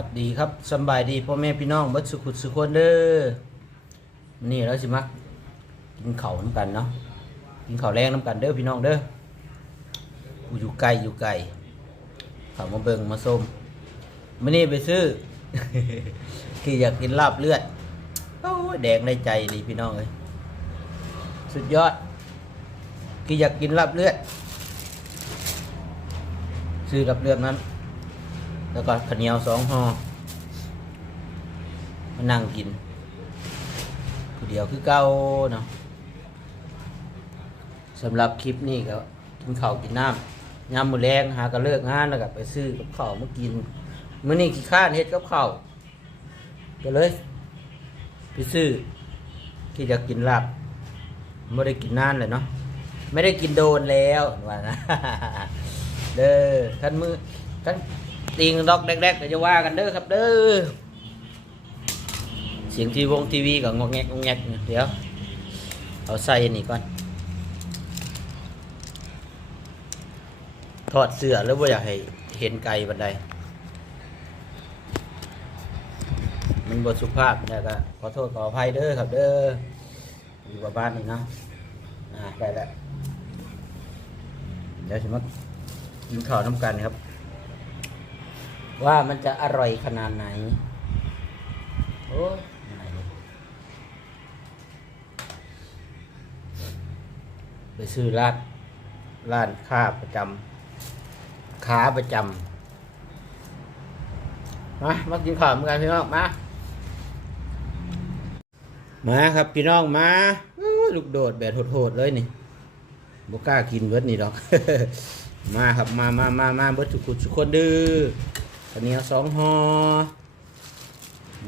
วัสดีครับสบายดีพ่อแม่พี่น้องบัดสุขุดสุขคนเด้อนี่เราสิมักกินข้าวน้ำกันเนาะกินข้าวแรงน้ำกันเด้อพี่น้องเด้อกูอยู่ไกลอยู่ไกลเข้ามาเบิงมาส้มมื้อนี้ไปซื้อ คืออยากกินลาบเลือดโอ้แดงในใจดีพี่น้องเอ้ยสุดยอดคืออยากกินลาบเลือด ซื้อลาบเลือดนั้น แล้วก็ข้าวเหนียวสองห่อมานั่งกินผู้เดียวคือเก้าเนาะสำหรับคลิปนี้ก็กินข้าวกินน้ำยามมื้อแรงหาก็เลิกงานแล้วก็ไปซื้อกับข้าวมากินมื้อนี้ขี้ข้านเฮ็ดกับข้าวก็เลยไปซื้อที่จะกินลาบไม่ได้กินนานเลยเนาะไม่ได้กินโดนแล้วว่านะเด้อท่านมือท่าน ตีงดอกแดกๆเดี๋ยวจะว่ากันเด้อครับเด้อเสียงทีวงทีวีกับงอกแงกงอกแงกเนี่ยเดี๋ยวเอาใส่นี่ก่อนถอดเสื้อแล้วว่าอยากให้เห็นไกลบันไดมันบทสุภาพเนี่ยก็ขอโทษขออภัยเด้อครับเด้ออยู่กับบ้านนี่เนาะอ่าได้แล้วเดี๋ยวฉันมากินข้าวน้ำกันครับ ว่ามันจะอร่อยขนาดไหน โอ้ไปซื้อร้านร้านค้าประจำขาประจำมามากินข้าวเหมือนกันพี่น้องมา มาครับพี่น้องมาลูกโดดแบบโหดๆเลยนี่บุก้ากินเบิดนี่ดอก มาครับมามามามาเบิดทุกคนทุกคนดื้อ ข้าวเหนียวสองห่อ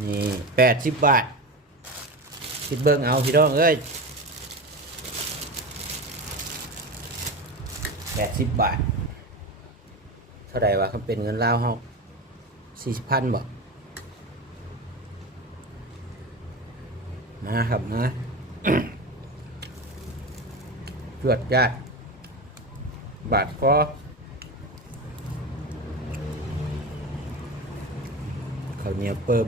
นี่แปดสิบบาทคิดเบิ้งเอาพี่น้องเอ้ยแปดสิบบาท เท่าไหร่วะคำเป็นเงินลาวเฮาสี่สิบพันบอกมาครับมาจวดจาดบาทก็ ข้าวเหนียวเปิม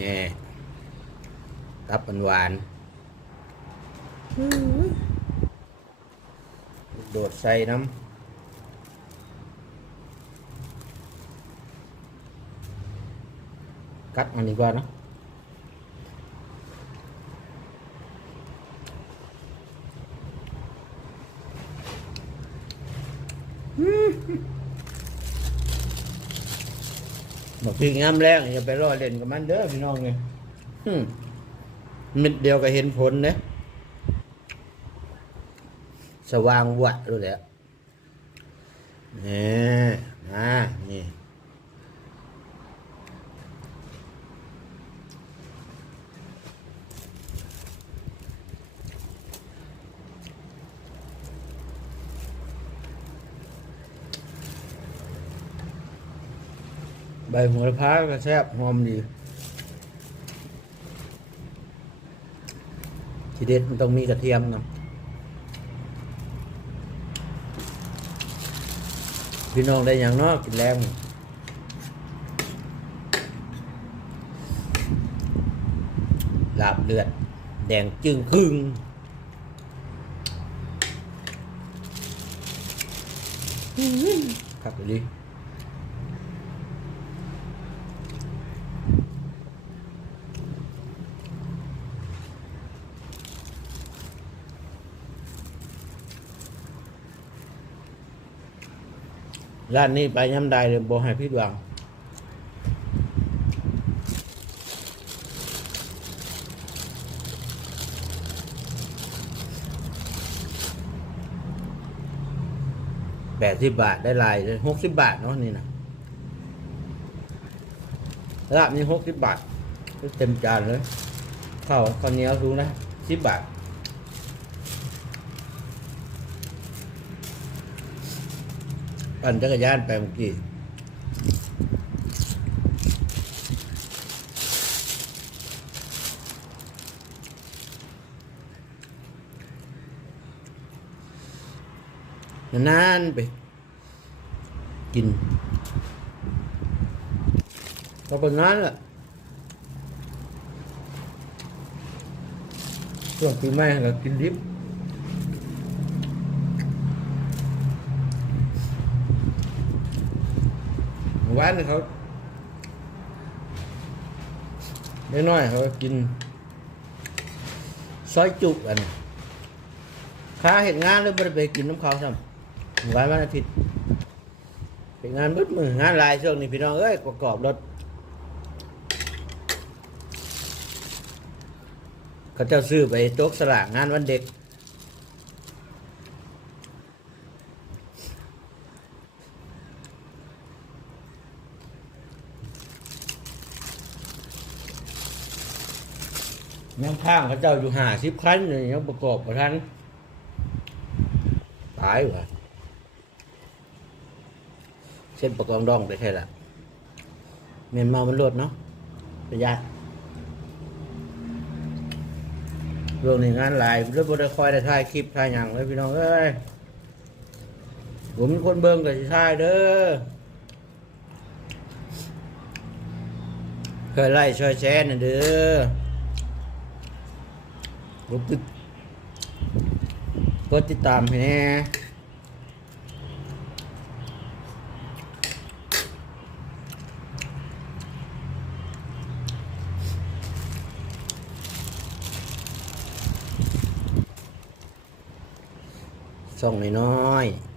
นี่ตับหวานหวานโดดใส่น้ำกัดอันนี้ก่อนเนาะ บอกพี่งามแรงอย่าไปรอเล่นกับมันเด้อพี่น้องเนี่ยมิดเดียวก็เห็นผลเนี่ยสว่างวะรู้แหละนี่มานี่ ใบโหัวละพาก็แซ่บหอมดีทีเด็ดมันต้องมีกระเทียมนะพี่น้องได้อย่างนอกกินแรงลาบเลือด แดงจึงครึ่งครับไปดิ ร้านนี้ไปย้ำใดเลยบ่ให้ผิดหวังแปดสิบบาทได้ลายเลยหกสิบบาทเนาะนี่นะลาบนี่หกสิบบาทเต็มจานเลยข้าวข้าวเหนียวสูงนะสิบบาท ปั่นจักรยานไปเมื่อกี้นานๆไป กินก็เป็นนั้นแหละช่วงปีใหม่ก็กินดิบ หวานเขาน้อยเขากิน ซอยจุกอันค้าเห็นงานแล้วได้ไปกินน้ำเขาซ้ำวันวันอาทิตย์เป็นงานเบึดมืองานลายช่วงนี้พี่น้องเอ้ยประกอบรถเขาจ้าซื้อไปโต๊ะสลากงานวันเด็ก ยังข้างเขาเจ้าอยู่ห้าสิบคันเลยยังประกอบประทันตายว่ะเส้นประกองดองไปใช่ละเมียนมามันรดเนาะประหยัดเรื่องนี้งานหลายเรื่องบได้คอยได้ถ่ายคลิปถ่ายอย่างเลยพี่น้องเอ้ยผมเป็นคนเบิ่งกับสิถ่ายเด้อเคยไล่ช่วยแชร์น่ะเด้อ กดติดกดติดตามให้แน่ส่องน้อยๆ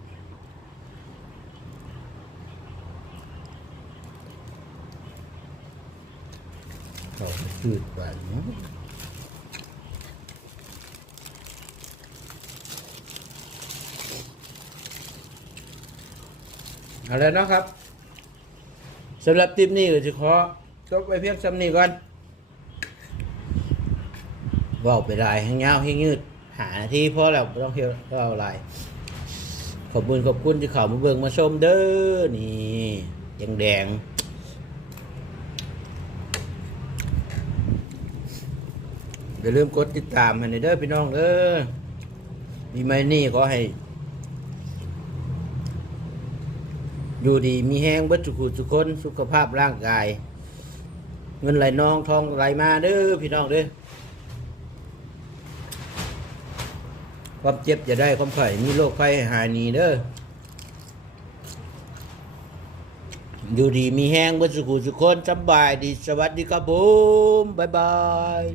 เขาจะคืดไปเนาะ เอาแล้วเนาะครับสำหรับคลิปนี้ก็จะขอจบไปเพียงสำนี้ก่อนว่าไปลายให้ยาวให้ยืด หานาทีพอแล้วบ่ต้องเที่ยวเล่าลายขอบคุณขอบคุณที่เข้ามาเบิ่งมาชมเด้อนี่ยังแดงอย่าลืมกดติดตามให้หน่อยเด้อพี่น้องเด้อปีใหม่นี้ขอให้ อยู่ดีมีแห้งเบัดสุขุสุขคนสุขภาพร่างกาย เงินไหลนองทองไหลมาเด้อพี่น้องเด้อความเจ็บจะได้ความไข่มีโรคไข้หายหนีเด้ออยู่ดีมีแห้งเบัดสุขุสุขคนสบายดีสวัสดีครับผมบ๊ายบาย